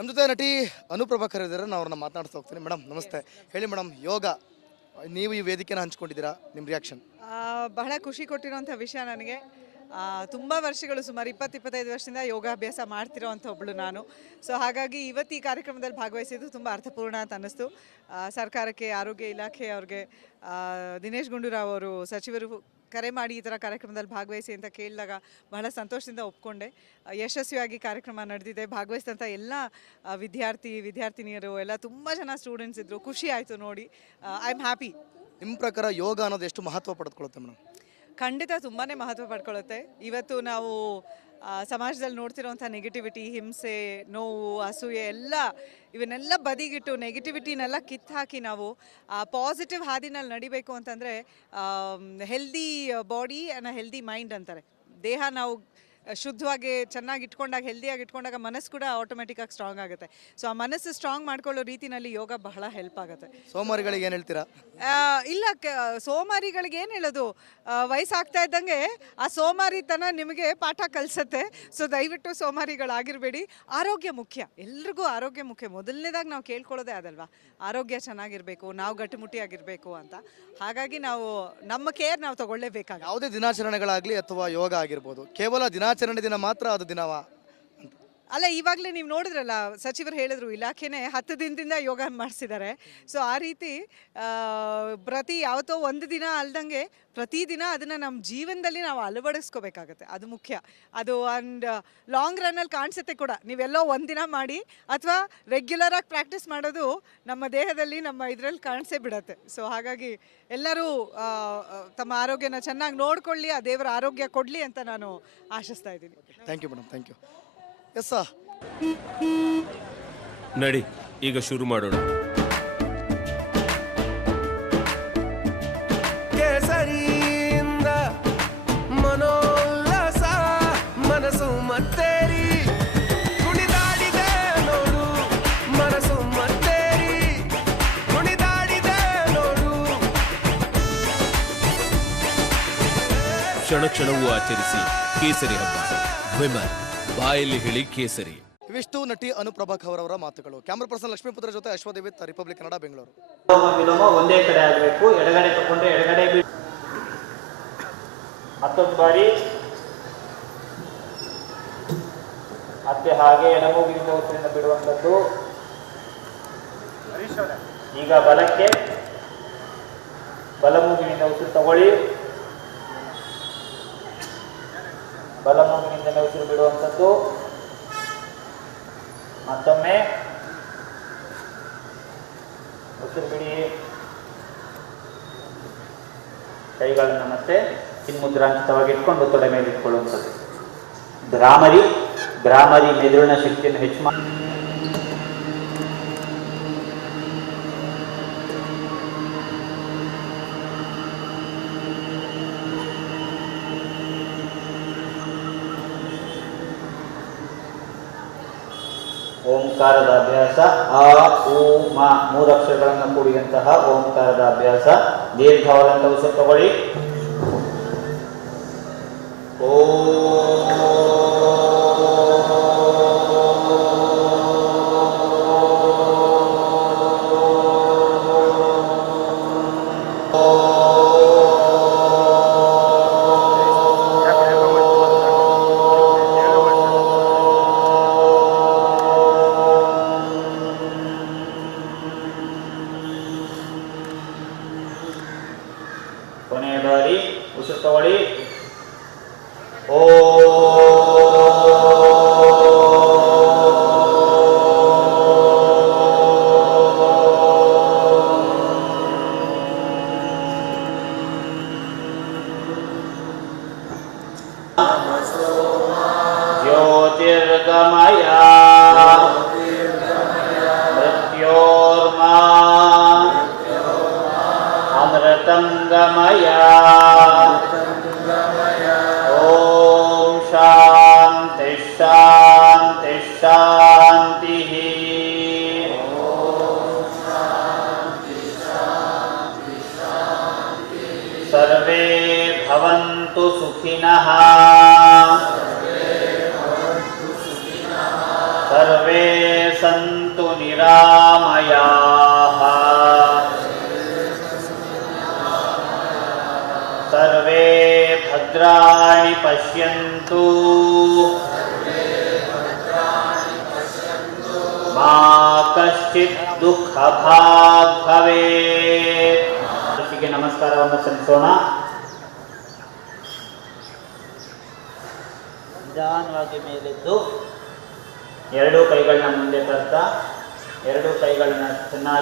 ನಮ್ಮ ಜೊತೆ ನಟಿ ಅನುಪ್ರಭಾಕರ್ ಇದ್ದಾರೆ. ನಾನು ಅವ್ರನ್ನ ಮಾತನಾಡ್ತಾ ಹೋಗ್ತೀನಿ. ಮೇಡಮ್ ನಮಸ್ತೆ. ಹೇಳಿ ಮೇಡಮ್, ಯೋಗ ನೀವು ಈ ವೇದಿಕೆನ ಹಂಚ್ಕೊಂಡಿದ್ದೀರಾ, ನಿಮ್ಮ ರಿಯಾಕ್ಷನ್? ಬಹಳ ಖುಷಿ ಕೊಟ್ಟಿರೋಂಥ ವಿಷಯ ನನಗೆ. ತುಂಬ ವರ್ಷಗಳು, ಸುಮಾರು 20-25 ವರ್ಷದಿಂದ ಯೋಗಾಭ್ಯಾಸ ಮಾಡ್ತಿರೋವಂಥ ಒಬ್ಬಳು ನಾನು. ಸೊ ಹಾಗಾಗಿ ಇವತ್ತು ಈ ಕಾರ್ಯಕ್ರಮದಲ್ಲಿ ಭಾಗವಹಿಸಿದ್ದು ತುಂಬ ಅರ್ಥಪೂರ್ಣ ಅಂತ ಅನ್ನಿಸ್ತು. ಸರ್ಕಾರಕ್ಕೆ, ಆರೋಗ್ಯ ಇಲಾಖೆಯವ್ರಿಗೆ, ದಿನೇಶ್ ಗುಂಡೂರಾವ್ ಅವರು ಸಚಿವರು ಕರೆ ಮಾಡಿ ಈ ಥರ ಕಾರ್ಯಕ್ರಮದಲ್ಲಿ ಭಾಗವಹಿಸಿ ಅಂತ ಕೇಳಿದಾಗ ಬಹಳ ಸಂತೋಷದಿಂದ ಒಪ್ಕೊಂಡೆ. ಯಶಸ್ವಿಯಾಗಿ ಕಾರ್ಯಕ್ರಮ ನಡೆದಿದೆ. ಭಾಗವಹಿಸಿದಂಥ ಎಲ್ಲ ವಿದ್ಯಾರ್ಥಿನಿಯರು ಎಲ್ಲ ತುಂಬ ಜನ ಸ್ಟೂಡೆಂಟ್ಸ್ ಇದ್ದರು. ಖುಷಿ ಆಯಿತು ನೋಡಿ. I am happy. ನಿಮ್ಮ ಪ್ರಕಾರ ಯೋಗ ಅನ್ನೋದು ಎಷ್ಟು ಮಹತ್ವ ಪಡೆದುಕೊಳ್ಳುತ್ತೆ ಮೇಡಮ್? ಖಂಡಿತ ತುಂಬಾ ಮಹತ್ವ ಪಡ್ಕೊಳ್ಳುತ್ತೆ. ಇವತ್ತು ನಾವು ಸಮಾಜದಲ್ಲಿ ನೋಡ್ತಿರೋಂಥ ನೆಗೆಟಿವಿಟಿ, ಹಿಂಸೆ, ನೋವು, ಅಸೂಯೆ ಇವನ್ನೆಲ್ಲ ಬದಿಗಿಟ್ಟು ನೆಗೆಟಿವಿಟಿನೆಲ್ಲ ಕಿತ್ತಾಕಿ ನಾವು ಪಾಸಿಟಿವ್ ಹಾದಿನಲ್ಲಿ ನಡಿಬೇಕು ಅಂತಂದರೆ healthy body and healthy mind ಅಂತಾರೆ. ದೇಹ ನಾವು ಶುದ್ಧವಾಗಿ ಚೆನ್ನಾಗಿ ಇಟ್ಕೊಂಡಾಗ, ಹೆಲ್ದಿಯಾಗಿ ಇಟ್ಕೊಂಡಾಗ ಮನಸ್ಸು ಕೂಡ ಆಟೋಮೆಟಿಕ್ಕಾಗಿ ಸ್ಟ್ರಾಂಗ್ ಆಗುತ್ತೆ. ಸೊ ಆ ಮನಸ್ಸು ಸ್ಟ್ರಾಂಗ್ ಮಾಡ್ಕೊಳ್ಳೋ ರೀತಿಯಲ್ಲಿ ಯೋಗ ಬಹಳ ಹೆಲ್ಪ್ ಆಗುತ್ತೆ. ಸೋಮಾರಿಗಳಿಗೆ ಏನು ಹೇಳ್ತೀರಾ? ಇಲ್ಲ, ಸೋಮಾರಿಗಳಿಗೆ ಏನು ಹೇಳೋದು, ವಯಸ್ಸಾಗ್ತಾ ಇದ್ದಂಗೆ ಆ ಸೋಮಾರಿತನ ನಿಮಗೆ ಪಾಠ ಕಲಿಸುತ್ತೆ. ಸೊ ದಯವಿಟ್ಟು ಸೋಮಾರಿಗಳಾಗಿರಬೇಡಿ. ಆರೋಗ್ಯ ಮುಖ್ಯ, ಎಲ್ರಿಗೂ ಆರೋಗ್ಯ ಮುಖ್ಯ. ಮೊದಲನೇದಾಗಿ ನಾವು ಕೇಳ್ಕೊಳ್ಳೋದೇ ಅದಲ್ವಾ, ಆರೋಗ್ಯ ಚೆನ್ನಾಗಿರಬೇಕು, ನಾವು ಗಟ್ಟಿಮುಟ್ಟಿಯಾಗಿರಬೇಕು ಅಂತ. ಹಾಗಾಗಿ ನಾವು ನಮ್ಮ ಕೇರ್ ನಾವು ತಗೊಳ್ಳೇಬೇಕಾಗ. ಯಾವುದೇ ದಿನಾಚರಣೆಗಳಾಗಲಿ ಅಥವಾ ಯೋಗ ಆಗಿರ್ಬೋದು, ಕೇವಲ ದಿನಾಚರಣೆ ದಿನ ಮಾತ್ರ ಅದು ದಿನವಾ? ಅಲ್ಲ, ಇವಾಗಲೇ ನೀವು ನೋಡಿದ್ರಲ್ಲ, ಸಚಿವರು ಹೇಳಿದ್ರು ಇಲಾಖೆನೇ 10 ದಿನದಿಂದ ಯೋಗ ಮಾಡಿಸಿದ್ದಾರೆ. ಸೊ ಆ ರೀತಿ ಪ್ರತಿ ಯಾವತ್ತೋ ಒಂದು ದಿನ ಅಲ್ದಂಗೆ ಪ್ರತಿದಿನ ಅದನ್ನು ನಮ್ಮ ಜೀವನದಲ್ಲಿ ನಾವು ಅಳವಡಿಸ್ಕೋಬೇಕಾಗತ್ತೆ. ಅದು ಮುಖ್ಯ. ಅದು ಆ್ಯಂಡ್ ಲಾಂಗ್ ರನ್ನಲ್ಲಿ ಕಾಣಿಸುತ್ತೆ ಕೂಡ. ನೀವೆಲ್ಲೋ ಒಂದಿನ ಮಾಡಿ ಅಥವಾ ರೆಗ್ಯುಲರಾಗಿ ಪ್ರಾಕ್ಟೀಸ್ ಮಾಡೋದು ನಮ್ಮ ದೇಹದಲ್ಲಿ, ನಮ್ಮ ಇದರಲ್ಲಿ ಕಾಣಿಸೇ ಬಿಡತ್ತೆ. ಸೊ ಹಾಗಾಗಿ ಎಲ್ಲರೂ ತಮ್ಮ ಆರೋಗ್ಯನ ಚೆನ್ನಾಗಿ ನೋಡ್ಕೊಳ್ಳಿ, ಆ ದೇವರ ಆರೋಗ್ಯ ಕೊಡಲಿ ಅಂತ ನಾನು ಆಶಿಸ್ತಾ ಇದ್ದೀನಿ. Thank you madam, thank you. Yes sir, ನಡಿ ಈಗ ಶುರು ಮಾಡೋಣ. ಕೇಸರಿಯಿಂದ ಮನೋಲ್ಲಾಸ ಮನಸ್ಸು ಮತ್ತೇರಿ ಕುಣಿದಾಡಿದೆ ನೋಡು, ಮನಸ್ಸು ಮತ್ತೇರಿ ಕುಣಿದಾಡಿದೆ ನೋಡು. ಕ್ಷಣ ಕ್ಷಣವೂ ಆಚರಿಸಿ ಕೇಸರಿ ಹಬ್ಬ. ವಿಮಲ್, ಬಾಯಲ್ಲಿ ಹೇಳಿ ಕೇಸರಿ. ಇವಿಷ್ಟು ನಟಿ ಅನುಪ್ರಭಾಕರ್ ಅವರ ಮಾತುಗಳು. ಕ್ಯಾಮ್ರಾ ಪರ್ಸನ್ ಲಕ್ಷ್ಮೀಪುತ್ರ ಜೊತೆ ಅಶ್ವದೇವಿ, ರಿಪಬ್ಲಿಕ್ ಕನ್ನಡ, ಬೆಂಗಳೂರು. ವಿಲೋಮ ಒಂದೇ ಕಡೆ ಆಗಬೇಕು. ಎಡಗಡೆ ತಗೊಂಡ್ರೆ ಎಡಗಡೆ ಮತ್ತೊಂದು ಬಾರಿ ಮತ್ತೆ ಹಾಗೆ ಎಡಮೂಗಿನಿಂದ ಉಸಿರಿನ ಬಿಡುವಂಥದ್ದು. ಈಗ ಬಲಕ್ಕೆ, ಬಲಮೂಗಿನಿಂದ ಉಸಿರು ತಗೊಳ್ಳಿ, ಬಲಮೂಗಿನಿಂದ ಉಸಿರು ಬಿಡುವಂಥದ್ದು. ಮತ್ತೊಮ್ಮೆ ಉಸಿರು ಬಿಡಿ. ಕೈಗಳನ್ನು ಮತ್ತೆ ಚಿನ್ಮುದ್ರಾಂಕಿತವಾಗಿ ಇಟ್ಕೊಂಡು ತೊಡೆ ಮೇಲೆ ಇಟ್ಕೊಳ್ಳುವಂಥದ್ದು. ಭ್ರಾಮರಿ ಮೆದುಳಿನ ಶಕ್ತಿಯನ್ನು ಹೆಚ್ಚು ಮಾಡಿ ಓಂಕಾರದ ಅಭ್ಯಾಸ. ಆ ಉ ಮ 3 ಅಕ್ಷರಗಳನ್ನು ಕೂಡಿದಂತಹ ಓಂಕಾರದ ಅಭ್ಯಾಸ. ದೀರ್ಘವಾದಂಥ ಉಸಿರು ತಗೊಳ್ಳಿ. ಓ ಕೊನೆಯ ಬಾರಿ निरामयाः सर्वे भद्राणि पश्यन्तु मा कश्चित् दुःखभाग् भवेत्. ಋಷಿಗೆ ನಮಸ್ಕಾರವನ್ನು ಸಲ್ಲಿಸೋಣ. ನಿಧಾನವಾಗಿ ಮೇಲೆದ್ದು ಎರಡೂ ಕೈಗಳನ್ನ ಮುಂದೆ ತರ್ತಾ ಎರಡೂ ಕೈಗಳನ್ನ ಚೆನ್ನಾಗಿ